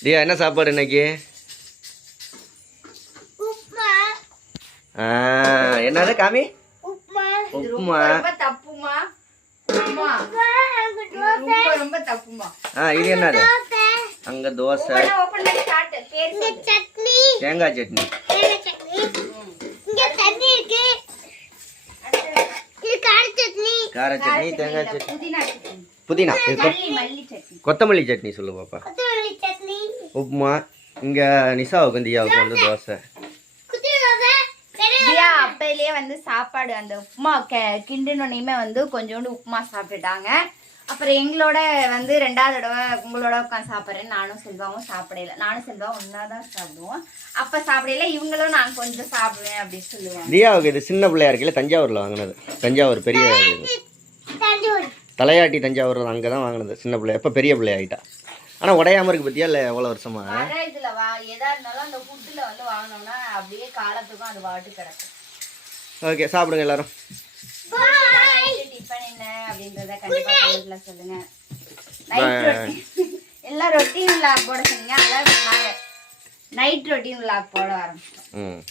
தியா என்ன சாப்பாடு இன்னைக்கு? என்னது காமி? உப்புமா. இது என்னது? அங்க தோசை, தேங்காய் சட்னி, கார சட்னி, தேங்காய் சட்னி, புதினா, கொத்தமல்லி சட்னி சொல்லு பாப்பா. உப்புமா. இங்க நிஷாவுக்கும் தியாவுக்கும் வந்து தோசை. தியா அப்பையிலேயே வந்து சாப்பாடு அந்த உப்புமா கிண்டினோனையுமே வந்து கொஞ்சோண்டு உப்புமா சாப்பிட்டுட்டாங்க. அப்புறம் எங்களோட வந்து 2வது தடவை உங்களோட உட்காந்து சாப்பிட்றேன்னு நானும் செல்வாவும் சாப்பிடல. நானும் செல்வாவும் ஒன்றா தான் சாப்பிடுவோம். அப்போ சாப்பிடல, இவங்களும் நான் கொஞ்சம் சாப்பிடுவேன் அப்படின்னு சொல்லுவாங்க. தியாவுக்கு இது சின்ன பிள்ளையா இருக்கையில தஞ்சாவூரில் வாங்கினது. தஞ்சாவூர் பெரிய தலையாட்டி தஞ்சாவூர் அங்கே தான் வாங்கினது சின்ன பிள்ளை. எப்போ பெரிய பிள்ளை ஆகிட்டா. ஆனால் உடையாம இருக்கு பற்றியா இல்லை எவ்வளோ வருஷமா? இதில் எதா இருந்தாலும் அந்த ஃபுட்டில் வந்து வாங்கினோம்னா அப்படியே காலத்துக்கும் அது வாட்டு கிடக்கும். ஓகே, சாப்பிடுங்க எல்லாரும். டிஃபன் என்ன அப்படின்றத கண்டிப்பாக கமெண்ட்ல சொல்லுங்க. எல்லாம் ரொட்டீன் விளாக் போட சொன்னீங்க, அதான் நைட் ரொட்டீன் விளாக் போட ஆரம்பிச்சோம்.